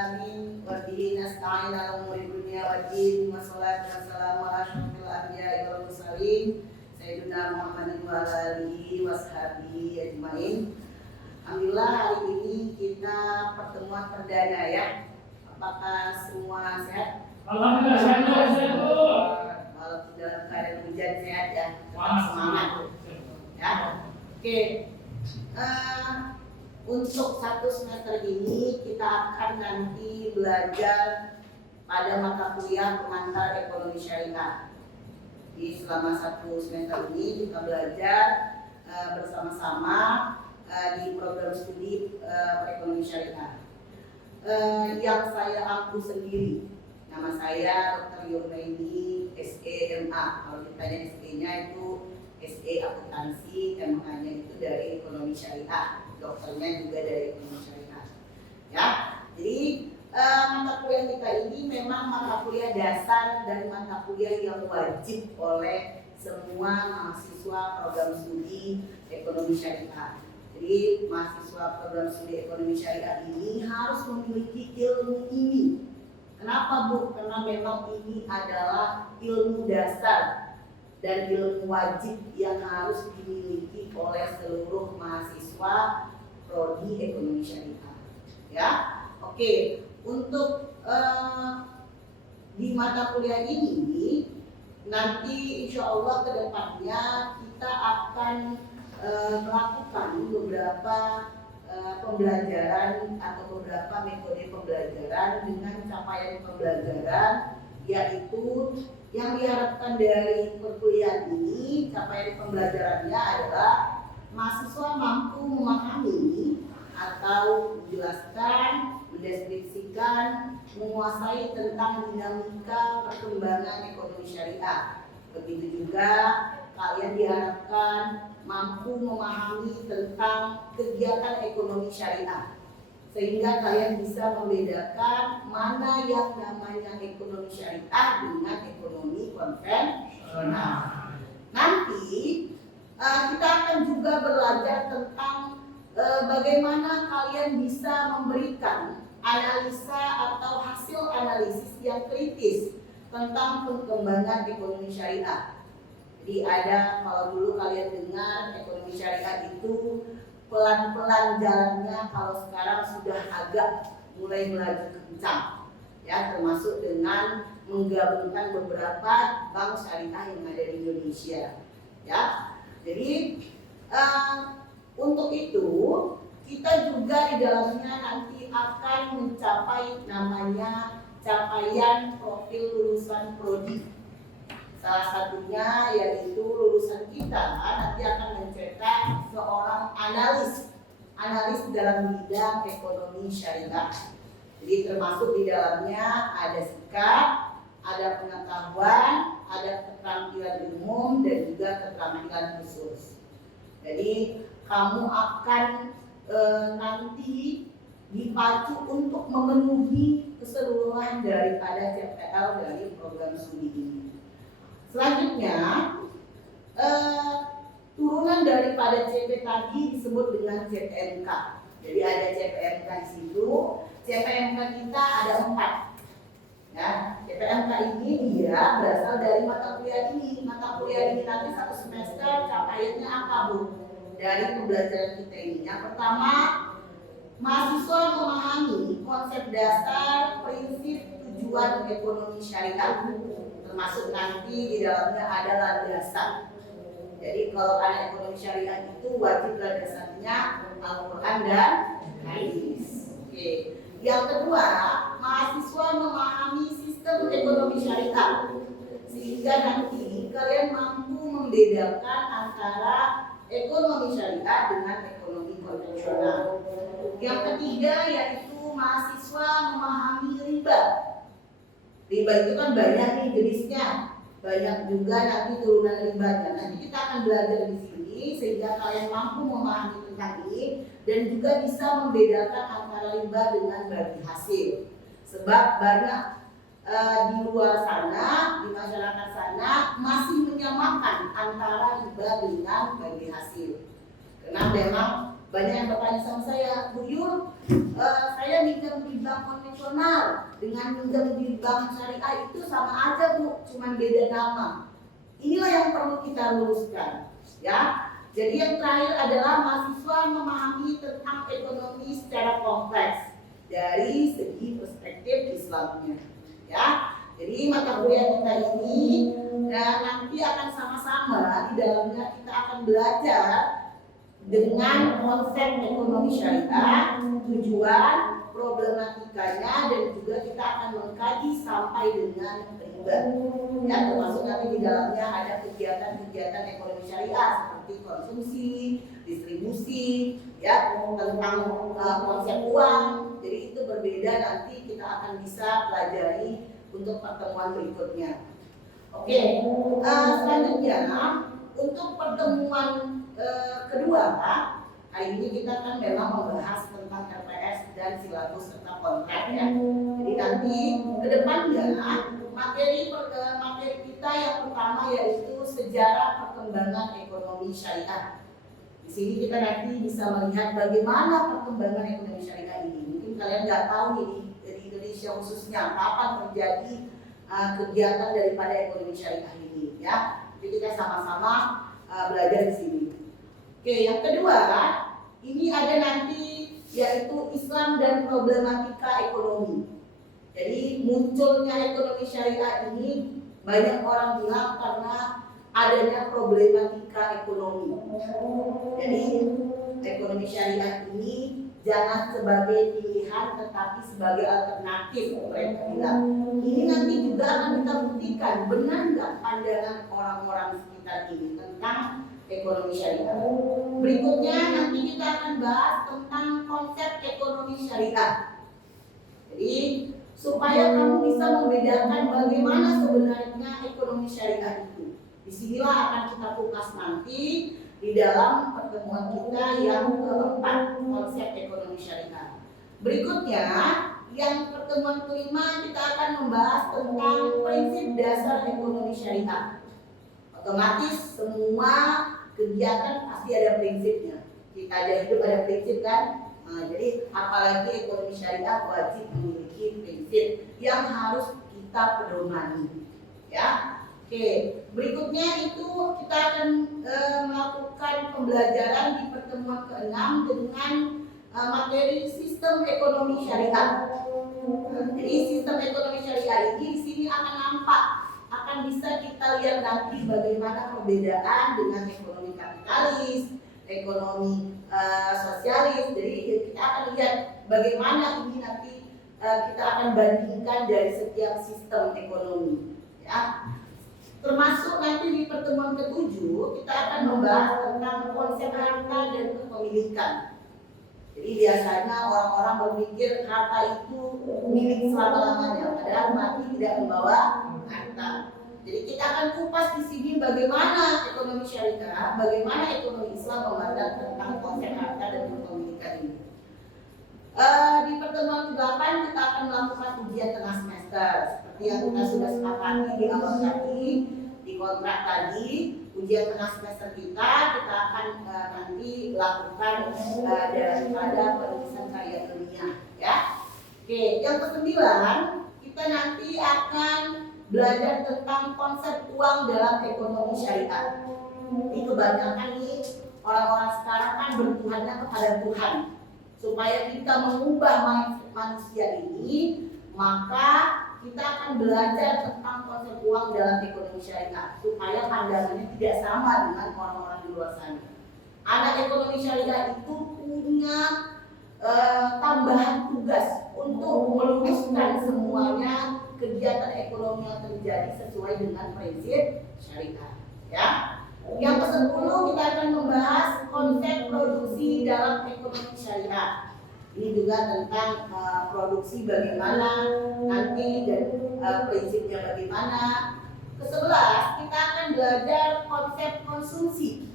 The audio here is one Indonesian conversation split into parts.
alamin wa bihi nasta'in ala umuri dunya waddin wassalatu wassalamu ala asyrofil anbiya'i wal mursalin sayyidina Muhammadin wa ala alihi washabihi ajmain. Alhamdulillah hari ini kita pertemuan perdana ya. Apakah semua sehat? Alhamdulillah sehat. Walaupun dalam keadaan hujan sehat ya, tetap semangat ya. Oke. Untuk satu semester ini kita akan nanti belajar pada mata kuliah pengantar ekonomi syariah. Jadi selama satu semester ini kita belajar bersama-sama di program studi ekonomi syariah. Yang saya ampu sendiri, nama saya Dr. Yurnaini SEMA. Kalau ditanya SE-nya itu SE akuntansi, MA-nya itu dari ekonomi syariah, dokternya juga dari ekonomi syariah. Ya, jadi mata kuliah kita ini memang mata kuliah dasar dan mata kuliah yang wajib oleh semua mahasiswa program studi ekonomi syariah. Jadi mahasiswa program studi ekonomi syariah ini harus memiliki ilmu ini. Kenapa Bu? Karena memang ini adalah ilmu dasar dan ilmu wajib yang harus dimiliki oleh seluruh mahasiswa prodi ekonomi syariah. Ya, oke. Untuk di mata kuliah ini nanti insya Allah kedepannya kita akan melakukan beberapa pembelajaran atau beberapa metode pembelajaran dengan capaian pembelajaran, yaitu yang diharapkan dari perkuliahan ini, capaian pembelajarannya adalah mahasiswa mampu memahami atau menjelaskan, mendeskripsikan, menguasai tentang dinamika perkembangan ekonomi syariah. Begitu juga kalian diharapkan mampu memahami tentang kegiatan ekonomi syariah, sehingga kalian bisa membedakan mana yang namanya ekonomi syariah dengan ekonomi konvensional. Nanti kita akan juga belajar tentang bagaimana kalian bisa memberikan analisa atau hasil analisis yang kritis tentang perkembangan ekonomi syariah. Jadi ada, kalau dulu kalian dengar ekonomi syariah itu pelan-pelan jalannya, kalau sekarang sudah agak mulai melaju kencang ya, termasuk dengan menggabungkan beberapa bank syariah yang ada di Indonesia ya. Jadi untuk itu kita juga di dalamnya nanti akan mencapai namanya capaian profil lulusan prodi. Salah satunya yaitu lulusan kita nanti akan mencetak seorang analis dalam bidang ekonomi syariah. Jadi termasuk di dalamnya ada sikap, ada pengetahuan, ada keterampilan umum dan juga keterampilan khusus. Jadi kamu akan nanti dipacu untuk memenuhi keseluruhan daripada CPL dari program studi ini. Selanjutnya, turunan daripada CP tadi disebut dengan CPMK. Jadi ada CPMK di situ. CPMK kita ada 4. Ya, CPMK ini dia berasal dari mata kuliah ini. Mata kuliah ini nanti satu semester capaiannya apa Bu? Dari pembelajaran kita ini. Yang pertama, mahasiswa memahami konsep dasar, prinsip, tujuan ekonomi syariah. Termasuk nanti di dalamnya ada landasan. Jadi kalau ada ekonomi syariah itu wajib landasannya Al-Quran dan hadis. Oke. Yang kedua, mahasiswa memahami sistem ekonomi syariah, sehingga nanti kalian mampu membedakan antara ekonomi syariah dengan ekonomi konvensional. Yang ketiga yaitu mahasiswa memahami riba. Riba itu kan banyak nih jenisnya, banyak juga nanti turunan ribanya. Nanti kita akan belajar di sini sehingga kalian mampu memahami tentang ini dan juga bisa membedakan antara riba dengan bagi hasil. Sebab banyak di luar sana, di masyarakat sana masih menyamakan antara riba dengan bagi hasil. Karena memang Banyak yang bertanya sama saya, Bu Yul, saya minjem di bank konvensional dengan minjem di bank syariah itu sama aja Bu, cuman beda nama. Inilah yang perlu kita luruskan, ya. Jadi yang terakhir adalah mahasiswa memahami tentang ekonomi secara kompleks dari segi perspektif Islamnya, ya. Jadi mata kuliah kita ini nanti akan sama-sama di dalamnya kita akan belajar dengan konsep ekonomi syariah, tujuan, problematikanya, dan juga kita akan mengkaji sampai dengan riba. Ya, termasuk nanti di dalamnya ada kegiatan-kegiatan ekonomi syariah seperti konsumsi, distribusi, ya, tentang konsep uang. Jadi itu berbeda, nanti kita akan bisa pelajari untuk pertemuan berikutnya. Oke, selanjutnya untuk pertemuan kedua, hari ini kita kan memang membahas tentang RPS dan silabus serta kontrak, ya. Jadi nanti ke depannya materi kita yang pertama yaitu sejarah perkembangan ekonomi syariah. Di sini kita nanti bisa melihat bagaimana perkembangan ekonomi syariah ini. Mungkin kalian nggak tahu nih di Indonesia khususnya kapan terjadi kegiatan daripada ekonomi syariah ini, ya. Jadi kita sama-sama belajar di sini. Oke, yang kedua, ini ada nanti yaitu Islam dan problematika ekonomi. Jadi munculnya ekonomi syariah ini banyak orang bilang karena adanya problematika ekonomi. Jadi ekonomi syariah ini jangan sebagai pilihan tetapi sebagai alternatif, mereka bilang. Ini nanti juga akan kita buktikan benar nggak pandangan orang-orang sekitar ini tentang ekonomi syariah. Berikutnya nanti kita akan bahas tentang konsep ekonomi syariah. Jadi supaya kamu bisa membedakan bagaimana sebenarnya ekonomi syariah itu. Disinilah akan kita kupas nanti di dalam pertemuan kita yang keempat, konsep ekonomi syariah. Berikutnya, yang pertemuan kelima kita akan membahas tentang prinsip dasar ekonomi syariah. Otomatis semua kegiatan pasti ada prinsipnya. Kita aja hidup ada prinsip kan? Jadi apalagi ekonomi syariah wajib memiliki prinsip yang harus kita pedomani. Ya. Oke, berikutnya itu kita akan melakukan pembelajaran di pertemuan ke-6 dengan materi sistem ekonomi syariah. Jadi sistem ekonomi syariah ini di sini akan nampak, akan bisa kita lihat nanti bagaimana perbedaan dengan ekonomi kapitalis, ekonomi sosialis. Jadi kita akan lihat bagaimana ini nanti kita akan bandingkan dari setiap sistem ekonomi. Ya. Termasuk nanti di pertemuan ke-7 kita akan membahas tentang konsep harta dan kepemilikan. Jadi biasanya orang-orang berpikir harta itu milik selama-lamanya, padahal mati tidak membawa harta. Jadi kita akan kupas di sini bagaimana ekonomi syariah, bagaimana ekonomi Islam memandang tentang konsep harta dan kepemilikan ini. Di pertemuan ke-8 kita akan melakukan ujian tengah semester seperti yang kita sudah sepakati di awal tadi, di kontrak tadi. Ujian tengah semester kita akan nanti lakukan daripada penulisan karya ilmiah, ya. Oke, yang ke-9 kita nanti akan belajar tentang konsep uang dalam ekonomi syariah. Ini kebanyakan nih orang-orang sekarang kan bertuhannya kepada Tuhan. Supaya kita mengubah manusia ini, maka kita akan belajar tentang konsep uang dalam ekonomi syariah supaya pandangannya tidak sama dengan orang-orang di luar sana. Anak ekonomi syariah itu punya tambahan tugas untuk meluruskan semuanya kegiatan ekonomi yang terjadi sesuai dengan prinsip syariah. Ya. Yang ke-10 kita akan membahas konsep produksi dalam ekonomi syariah. Ini juga tentang produksi bagaimana nanti dan prinsipnya bagaimana. Ke-11 kita akan belajar konsep konsumsi.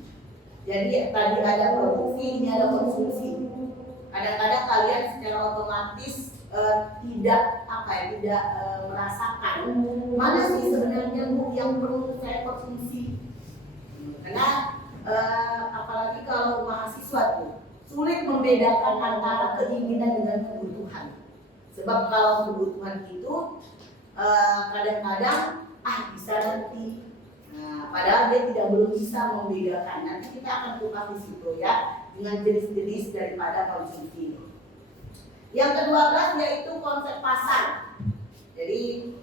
Jadi tadi ada produksi, ini ada konsumsi. Kadang-kadang kalian secara otomatis tidak merasakan mana sih sebenarnya yang perlu saya konsumsi. Karena apalagi kalau mahasiswa tuh sulit membedakan antara keinginan dengan kebutuhan. Sebab kalau kebutuhan itu kadang-kadang bisa nanti, padahal dia belum bisa membedakan. Nanti kita akan kupas di situ ya dengan jenis-jenis daripada konsumsi. Yang ke-12 yaitu konsep pasar. Jadi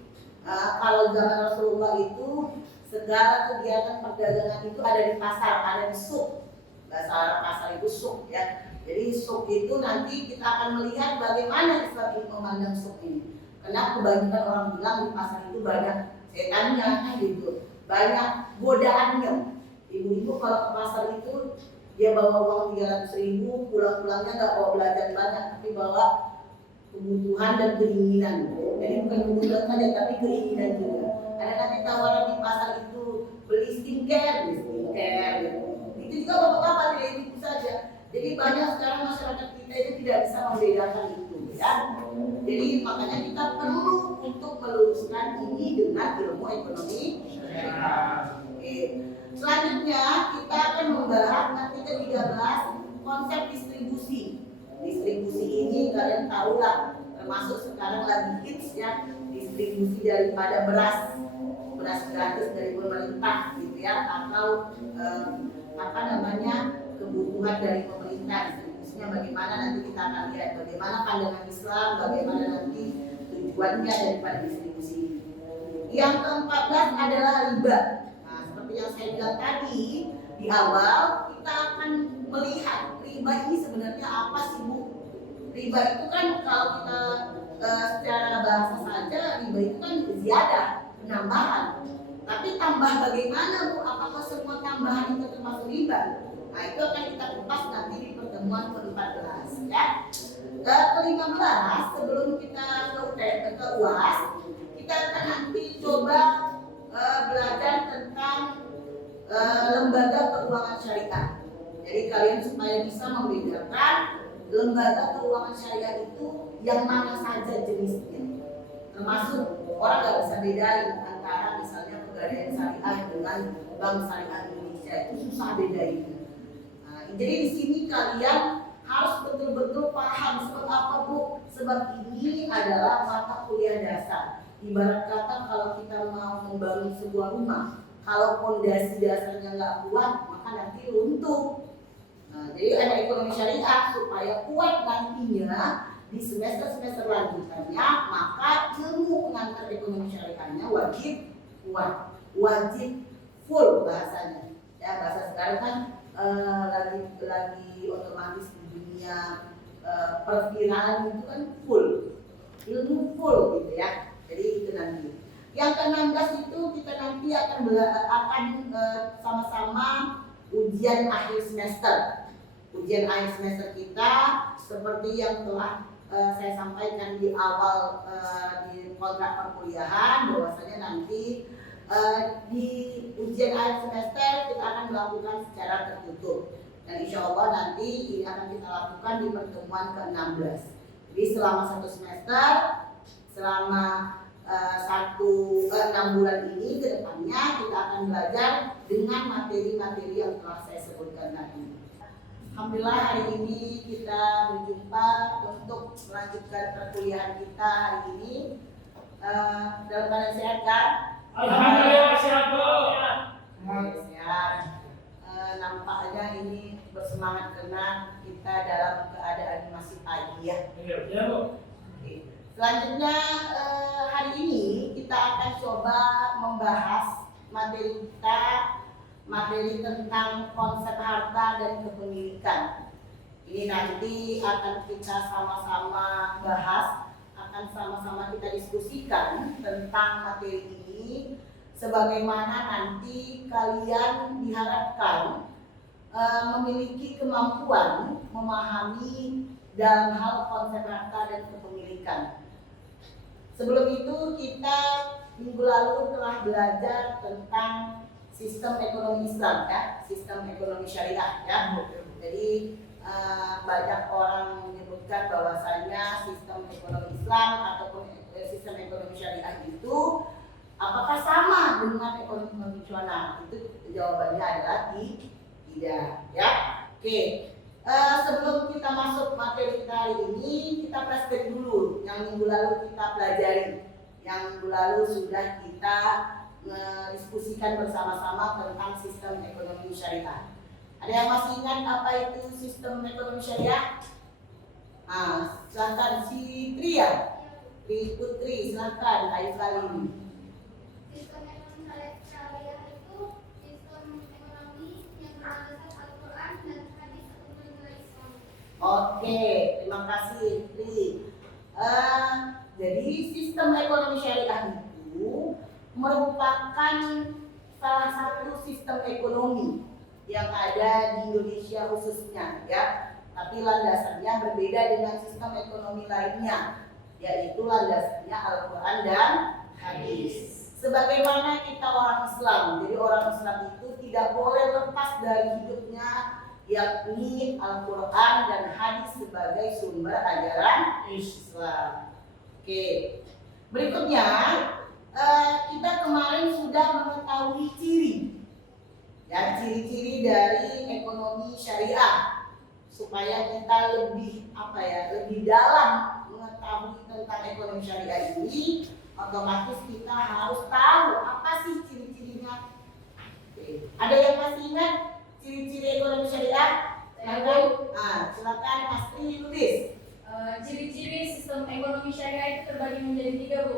kalau zaman Rasulullah itu segala kegiatan perdagangan itu ada di pasar, ada di suk. Bahasa Arab pasar itu suk ya. Jadi suk itu nanti kita akan melihat bagaimana Islam ini memandang suk ini. Karena kebanyakan orang bilang di pasar itu banyak setannya gitu, banyak godaannya. Ibu-ibu kalau ke pasar itu dia bawa uang 300.000, pulang-pulangnya nggak bawa belanjaan banyak, tapi bawa kebutuhan dan keinginan. Jadi bukan kebutuhan saja, tapi keinginan juga. Ada nanti tawaran di pasar itu beli skincare gitu. Itu juga bapak-bapak tidak itu saja. Jadi banyak sekarang masyarakat kita itu tidak bisa membedakan itu, ya. Jadi makanya kita perlu untuk meluruskan ini dengan ilmu ekonomi. Selanjutnya kita akan membahas nanti ke-13 konsep distribusi. Distribusi ini kalian tahu lah, termasuk sekarang lagi hits ya, distribusi daripada beras gratis dari pemerintah gitu ya, atau kebutuhan dari pemerintah. Distribusinya bagaimana nanti kita akan lihat bagaimana pandangan Islam, bagaimana nanti tujuannya daripada distribusi ini. Yang ke-14 adalah riba. Nah, seperti yang saya bilang tadi di awal, kita akan melihat riba ini sebenarnya apa sih Bu? Riba itu kan kalau kita secara bahasa saja, riba itu kan ziyadah, penambahan. Tapi tambah bagaimana Bu? Apakah semua tambahan itu termasuk riba? Nah itu akan kita kupas nanti di pertemuan ke-14 ya. Ke-15 sebelum kita ke UAS, kita akan nanti coba belajar tentang lembaga keuangan syariah. Jadi kalian supaya bisa membedakan lembaga keuangan syariah itu yang mana saja jenisnya. Termasuk orang nggak bisa bedain antara misalnya Pegadaian Syariah dengan Bank Syariah Indonesia, itu susah bedain. Nah, jadi di sini kalian harus betul-betul paham sebab apa Bu? Sebab ini adalah mata kuliah dasar. Ibarat kata kalau kita mau membangun sebuah rumah, kalau fondasi dasarnya nggak kuat, maka nanti runtuh. Nah, jadi ada ekonomi syariah supaya kuat nantinya di semester-semester lanjutannya, maka ilmu pengantar ekonomi syariahnya wajib kuat, wajib full bahasanya. Ya bahasa sekarang kan lagi otomatis di dunia perfiraan itu kan full, ilmu full gitu ya. Jadi itu nanti. Yang ke-16 itu kita nanti akan sama-sama ujian akhir semester. Ujian akhir semester kita seperti yang telah saya sampaikan di awal di kontrak perkuliahan, bahwasanya nanti di ujian akhir semester kita akan melakukan secara tertutup. Dan insya Allah nanti ini akan kita lakukan di pertemuan ke-16. Jadi selama satu semester, selama 6 bulan ini ke depannya kita akan belajar dengan materi-materi yang telah saya sebutkan tadi. Alhamdulillah hari ini kita berjumpa untuk melanjutkan perkuliahan kita hari ini. Dalam keadaan sehat kan? Alhamdulillah sehat Bu. Sehat. Nampaknya ini bersemangat karena kita dalam keadaan masih pagi ya. Iya Bu. Selanjutnya hari ini kita akan coba membahas materi kita, materi tentang konsep harta dan kepemilikan. Ini nanti akan kita sama-sama bahas, akan sama-sama kita diskusikan tentang materi ini, sebagaimana nanti kalian diharapkan memiliki kemampuan memahami dalam hal konsep harta dan kepemilikan. Sebelum itu kita minggu lalu telah belajar tentang sistem ekonomi Islam ya, sistem ekonomi syariah ya. Jadi banyak orang menyebutkan bahwasanya sistem ekonomi Islam ataupun sistem ekonomi syariah itu apakah sama dengan ekonomi konvensional? Itu jawabannya adalah tidak ya. Oke. Sebelum kita masuk materi kita hari ini, kita flashback dulu yang minggu lalu kita pelajari. Yang minggu lalu sudah kita diskusikan bersama-sama tentang sistem ekonomi syariah. Ada yang masih ingat apa itu sistem ekonomi syariah? Silakan si Tri ya, Tri Putri, silakan ayo kali ini. Sistem ekonomi syariah itu sistem ekonomi yang berdasarkan Al-Quran dan hadis atau nilai Islam. Oke, terima kasih Tri. Jadi sistem ekonomi syariah itu merupakan salah satu sistem ekonomi yang ada di Indonesia khususnya, ya. Tapi landasannya berbeda dengan sistem ekonomi lainnya, yaitu landasannya Al-Quran dan hadis. Sebagaimana kita orang Islam, jadi orang Islam itu tidak boleh lepas dari hidupnya yakni Al-Quran dan hadis sebagai sumber ajaran Islam. Oke, berikutnya kita kemarin sudah mengetahui ciri-ciri dari ekonomi syariah supaya kita lebih dalam mengetahui tentang ekonomi syariah ini, otomatis kita harus tahu apa sih ciri-cirinya. Oke. Ada yang masih ingat ciri-ciri ekonomi syariah? Silakan Mas Tri tulis. Ciri-ciri sistem ekonomi syariah itu terbagi menjadi 3, Bu.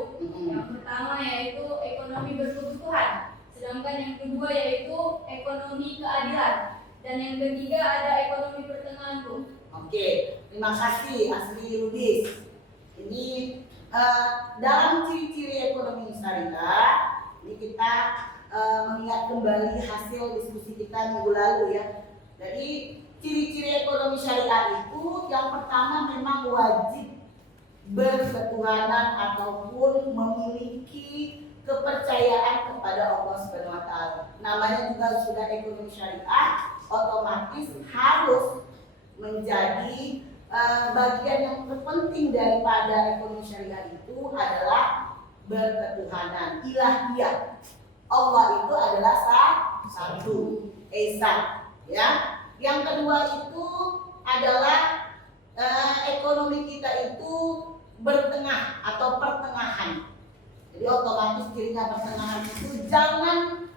Yang pertama yaitu ekonomi berkebutuhan, sedangkan yang kedua yaitu ekonomi keadilan, dan yang ketiga ada ekonomi pertengahan, Bu. Oke, terima kasih Asri Rudis. Ini dalam ciri-ciri ekonomi syariah ini kita mengingat kembali hasil diskusi kita minggu lalu, ya. Jadi ciri-ciri ekonomi syariah itu yang pertama memang wajib berketuhanan ataupun memiliki kepercayaan kepada Allah Subhanahu wa taala. Namanya juga sudah ekonomi syariah, otomatis harus menjadi bagian yang terpenting daripada ekonomi syariah itu adalah berketuhanan, ilahiyah. Allah itu adalah satu, esa, ya. Yang kedua itu adalah ekonomi kita itu bertengah atau pertengahan. Jadi otomatis cirinya pertengahan itu jangan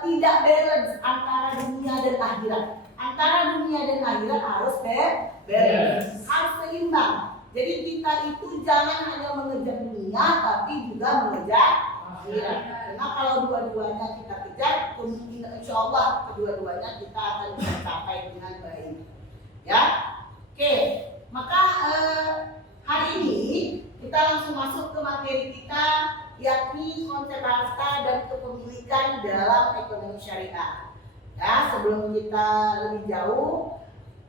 tidak balance antara dunia dan akhirat. Antara dunia dan akhirat harus balance, harus seimbang. Jadi kita itu jangan hanya mengejar dunia tapi juga mengejar akhirat. Karena kalau dua-duanya kita kejar, kemungkinan insya Allah kedua-duanya kita akan mencapai dengan baik. Ya, oke. Maka hari ini kita langsung masuk ke materi kita, yakni konsep harta dan kepemilikan dalam ekonomi syariah. Ya, sebelum kita lebih jauh,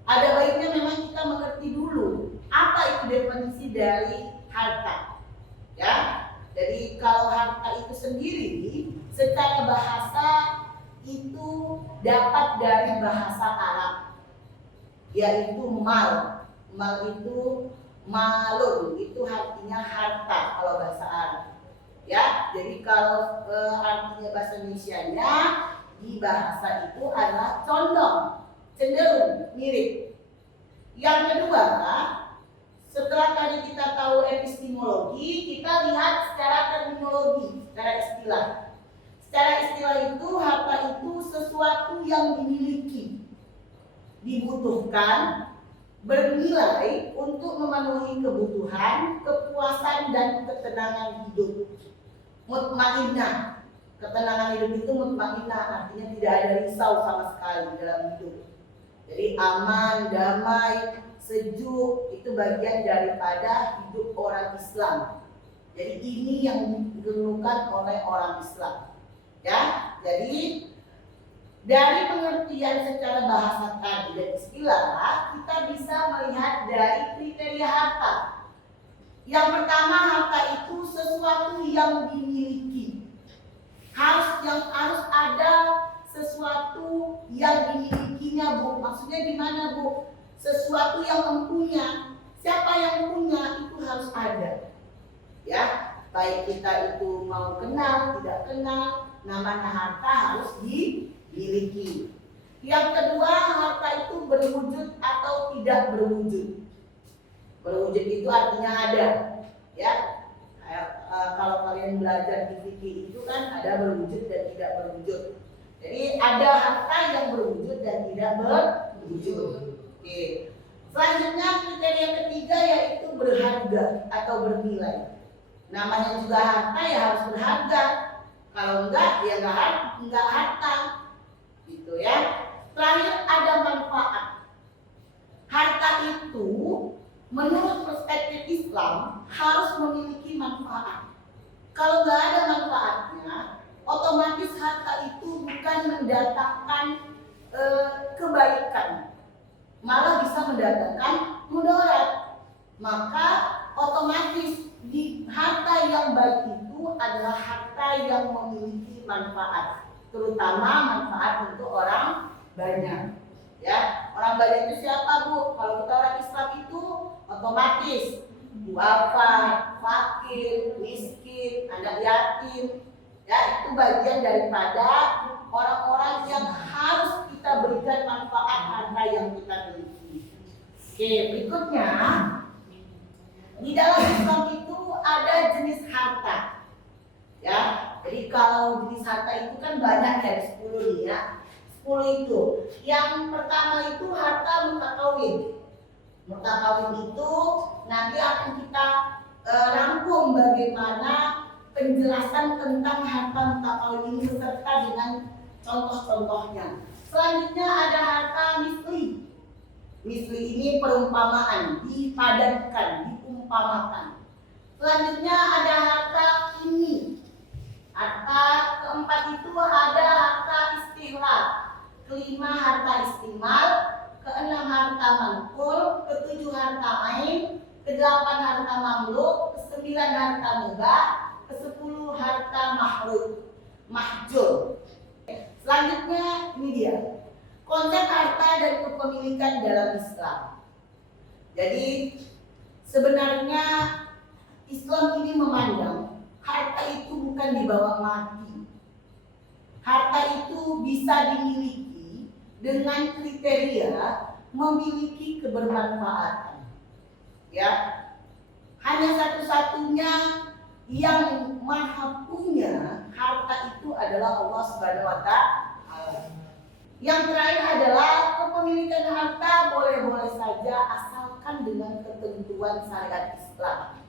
ada baiknya memang kita mengerti dulu apa itu definisi dari harta. Ya, jadi kalau harta itu sendiri secara bahasa itu dapat dari bahasa Arab, yaitu mal. Mal itu malun, itu artinya harta kalau bahasa Arab. Ya, jadi kalau artinya bahasa Indonesianya di bahasa itu adalah condong, cenderung, mirip. Yang kedua, setelah tadi kita tahu epistemologi, kita lihat secara terminologi, secara istilah. Secara istilah itu harta itu sesuatu yang dimiliki, dibutuhkan, bernilai untuk memenuhi kebutuhan, kepuasan dan ketenangan hidup. Mutmainnah. Ketenangan hidup itu mutmainnah, artinya tidak ada risau sama sekali dalam hidup. Jadi aman, damai, sejuk, itu bagian daripada hidup orang Islam. Jadi ini yang digelukan oleh orang Islam. Ya, jadi dari pengertian secara bahasa tadi dan istilah, kita bisa melihat dari kriteria harta. Yang pertama, harta itu sesuatu yang dimiliki. Harus ada sesuatu yang dimilikinya, Bu. Maksudnya di mana, Bu? Sesuatu yang mempunyai. Siapa yang punya itu harus ada. Ya, baik kita itu mau kenal, tidak kenal, namanya harta harus dimiliki. Yang kedua, harta itu berwujud atau tidak berwujud. Berwujud itu artinya ada, ya. Kalau kalian belajar di fikih itu kan ada berwujud dan tidak berwujud. Jadi ada harta yang berwujud dan tidak berwujud. Oke. Selanjutnya kriteria ketiga yaitu berharga atau bernilai. Namanya juga harta ya harus berharga. Kalau enggak ya enggak harta. Gitu ya. Terakhir ada manfaat. Harta itu menurut perspektif Islam harus memiliki manfaat. Kalau nggak ada manfaatnya, otomatis harta itu bukan mendatangkan kebaikan, malah bisa mendatangkan mudarat. Maka otomatis di harta yang baik itu adalah harta yang memiliki manfaat, terutama manfaat untuk orang banyak. Ya, orang banyak itu siapa, Bu? Kalau kita orang Islam itu otomatis duafa, fakir, miskin, anak yatim. Ya, itu bagian daripada orang-orang yang harus kita berikan manfaat harta yang kita miliki. Oke, berikutnya di dalam Islam itu ada jenis harta. Ya, jadi kalau jenis harta itu kan banyak dari 10 nih ya. 10 itu. Yang pertama itu harta mutakawin. Mutakawin itu nanti akan kita rangkum bagaimana penjelasan tentang harta mutakawin ini beserta dengan contoh-contohnya. Selanjutnya ada harta misli. Misli ini perumpamaan, dipadankan, diumpamakan. Selanjutnya ada harta kini. Harta keempat itu ada harta istighfar. Kelima harta istimal, keenam harta manqul, ketujuh harta ain, kedelapan harta mamluk, kesembilan harta mubah, kesepuluh harta mahjur. Selanjutnya ini dia konsep harta dan kepemilikan dalam Islam. Jadi sebenarnya Islam ini memandang harta itu bukan dibawa mati. Harta itu bisa dimiliki dengan kriteria memiliki kebermanfaatan. Ya, hanya satu-satunya yang maha punya harta itu adalah Allah Subhanahu wa Ta'ala. Yang terakhir adalah kepemilikan harta boleh-boleh saja asalkan dengan ketentuan syariat Islam.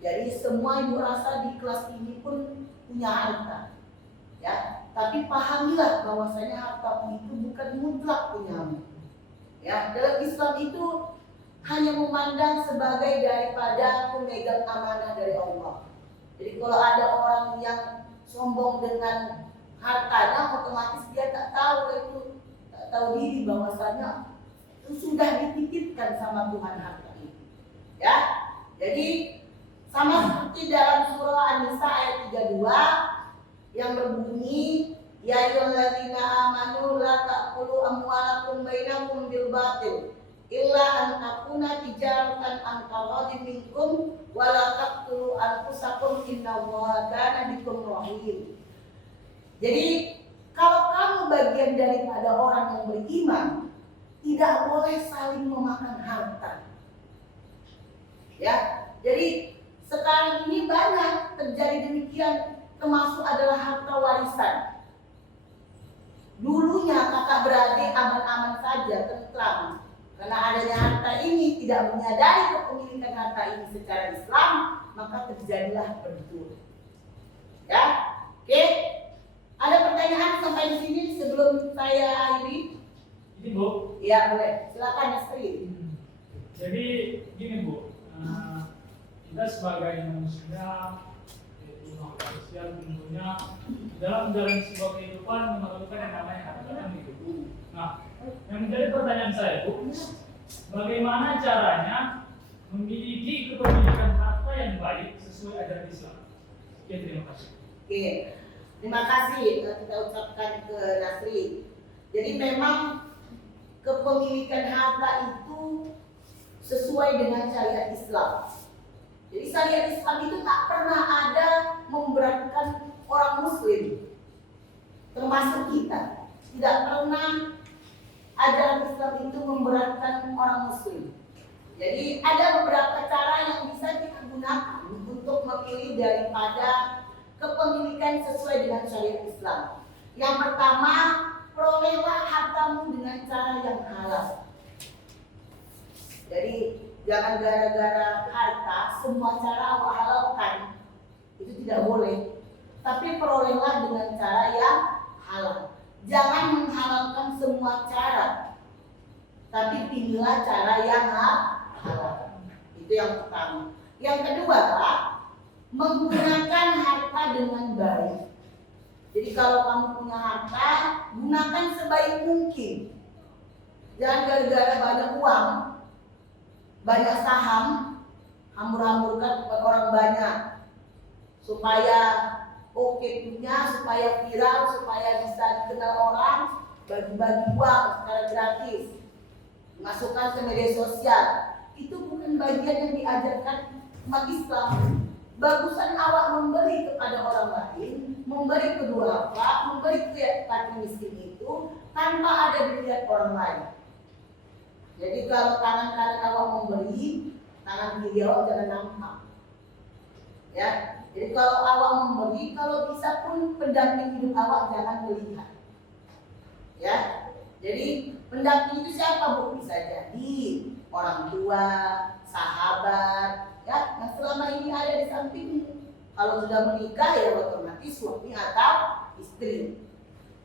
Jadi semua ibu rasa di kelas ini pun punya harta. Ya, tapi pahamilah bahwasanya hartamu itu bukan mutlak punyamu. Ya, dalam Islam itu hanya memandang sebagai daripada pemegang amanah dari Allah. Jadi kalau ada orang yang sombong dengan hartanya, otomatis dia tak tahu diri bahwasanya itu sudah dititipkan sama Tuhan harta itu. Ya, jadi sama seperti dalam surah An-Nisa ayat 32 yang berbunyi ya ayyuhalladzina amanu la ta'kulu amwalakum bainakum bil batil illa an takuna tijaratan an taradin minkum wa la taqtulu anfusakum innallaha kana bikum rahim. Jadi kalau kamu bagian daripada orang yang beriman, tidak boleh saling memakan harta. Ya, jadi sekarang ini banyak terjadi demikian, termasuk adalah harta warisan. Dulunya kakak beradik aman-aman saja, tentram. Karena adanya harta ini tidak menyadari kepemilikan harta ini secara Islam, maka terjadilah bentur. Ya, oke. Ada pertanyaan sampai di sini sebelum saya akhiri? Ini Bu. Ya boleh, silakan Astri. Jadi gini Bu, kita sebagai manusia yaitu makhluk sosial tentunya dalam menjalani sebuah kehidupan memerlukan yang namanya harta kan gitu. Nah, yang menjadi pertanyaan saya Bu, bagaimana caranya memiliki kepemilikan harta yang baik sesuai ajaran Islam? Oke, terima kasih. Oke, terima kasih kita ucapkan ke Nasri. Jadi memang kepemilikan harta itu sesuai dengan syariat Islam. Jadi syariat Islam itu tak pernah ada memberatkan orang Muslim, termasuk kita. Tidak pernah untuk memilih daripada kepemilikan sesuai dengan syariat Islam. Yang pertama, perolehlah hartamu dengan cara yang halal. Jadi jangan gara-gara harta semua cara Allah halalkan, itu tidak boleh. Tapi perolehlah dengan cara yang halal. Jangan menghalalkan semua cara, tapi pilihlah cara yang halal. Itu yang pertama. Yang kedua, menggunakan harta dengan baik. Jadi kalau kamu punya harta, gunakan sebaik mungkin. Jangan gara-gara banyak uang, banyak saham, hambur-hamburkan kepada orang banyak supaya oke punya, supaya viral, supaya bisa dikenal orang, bagi-bagi uang secara gratis, masukkan ke media sosial. Itu bukan bagian yang diajarkan umat Islam. Bagusan awak memberi kepada orang lain, memberi ke duafa, memberi ke fakir miskin itu tanpa ada dilihat orang lain. Jadi kalau tangan kanan awak memberi, tangan kiri awak jangan nampak. Ya, jadi kalau awak memberi, kalau bisa pun pendamping hidup awak jangan melihat. Ya, jadi pendamping itu siapa Bu? Bisa jadi orang tua, sahabat, ya, yang selama ini ada di sampingmu. Kalau sudah menikah ya otomatis suami atau istri.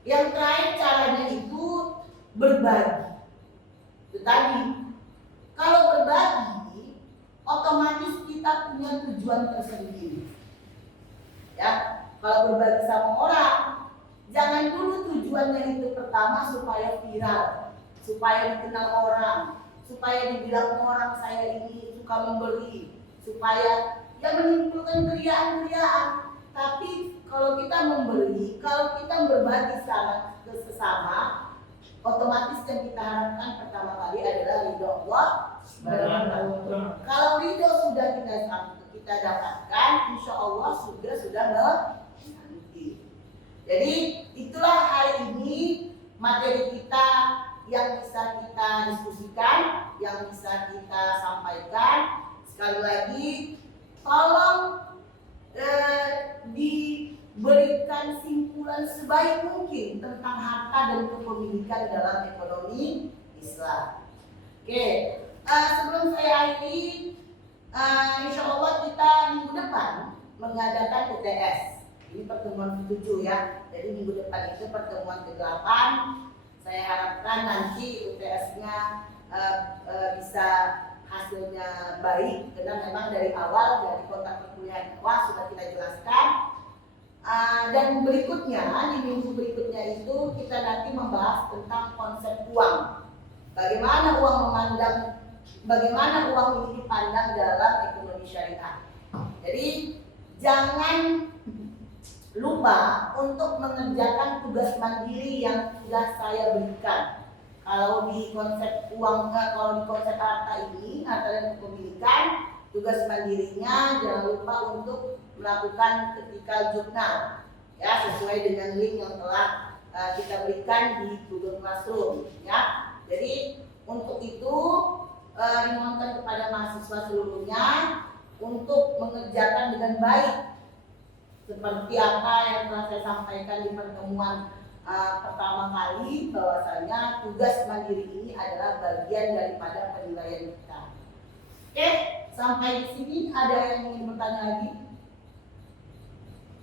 Yang terakhir caranya itu berbagi. Itu tadi, kalau berbagi otomatis kita punya tujuan tersendiri. Ya, kalau berbagi sama orang, jangan dulu tujuannya itu pertama supaya viral, supaya dikenal orang, supaya dibilang orang saya ini suka memberi, supaya yang menimbulkan keriaan-keriaan. Tapi kalau kita memberi, kalau kita berbagi sama ke sesama, otomatis yang kita harapkan pertama kali adalah ridho Allah. Kalau ridho sudah kita dapatkan, insya Allah sudah menanti. Jadi itulah hari ini materi kita yang bisa kita diskusikan, yang bisa kita sampaikan. Sekali lagi, tolong diberikan simpulan sebaik mungkin tentang harta dan kepemilikan dalam ekonomi Islam. Oke, sebelum saya akhiri, insya Allah kita minggu depan mengadakan UTS. Ini pertemuan ke-7 ya. Jadi minggu depan itu pertemuan ke-8. Saya harapkan nanti UTS-nya bisa hasilnya baik, karena memang dari awal dari kotak perkuliahan awal sudah kita jelaskan. Dan berikutnya di minggu berikutnya itu kita nanti membahas tentang konsep uang. Bagaimana uang bagaimana uang ini dipandang dalam ekonomi syariah. Jadi jangan lupa untuk mengerjakan tugas mandiri yang sudah saya berikan. Kalau di konsep uang, kalau di konsep harta ini, harta dan kepemilikan, tugas mandirinya jangan lupa untuk melakukan ketikal jurnal, ya, sesuai dengan link yang telah kita berikan di Google Classroom, ya. Jadi untuk itu dimohonkan kepada mahasiswa seluruhnya untuk mengerjakan dengan baik seperti apa yang telah saya sampaikan di pertemuan pertama kali, bahwasanya tugas mandiri ini adalah bagian daripada penilaian kita. Oke, sampai di sini ada yang ingin bertanya lagi?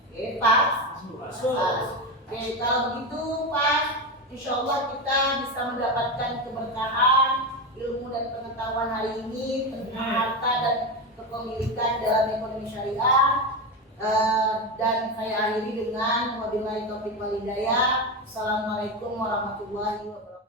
Oke, pas. Oke, kalau begitu Pak, insya Allah kita bisa mendapatkan keberkahan, ilmu dan pengetahuan hari ini tentang harta dan kepemilikan dalam ekonomi syariah. Dan saya akhiri dengan wabillahi taufiq wal hidayah. Assalamualaikum warahmatullahi wabarakatuh.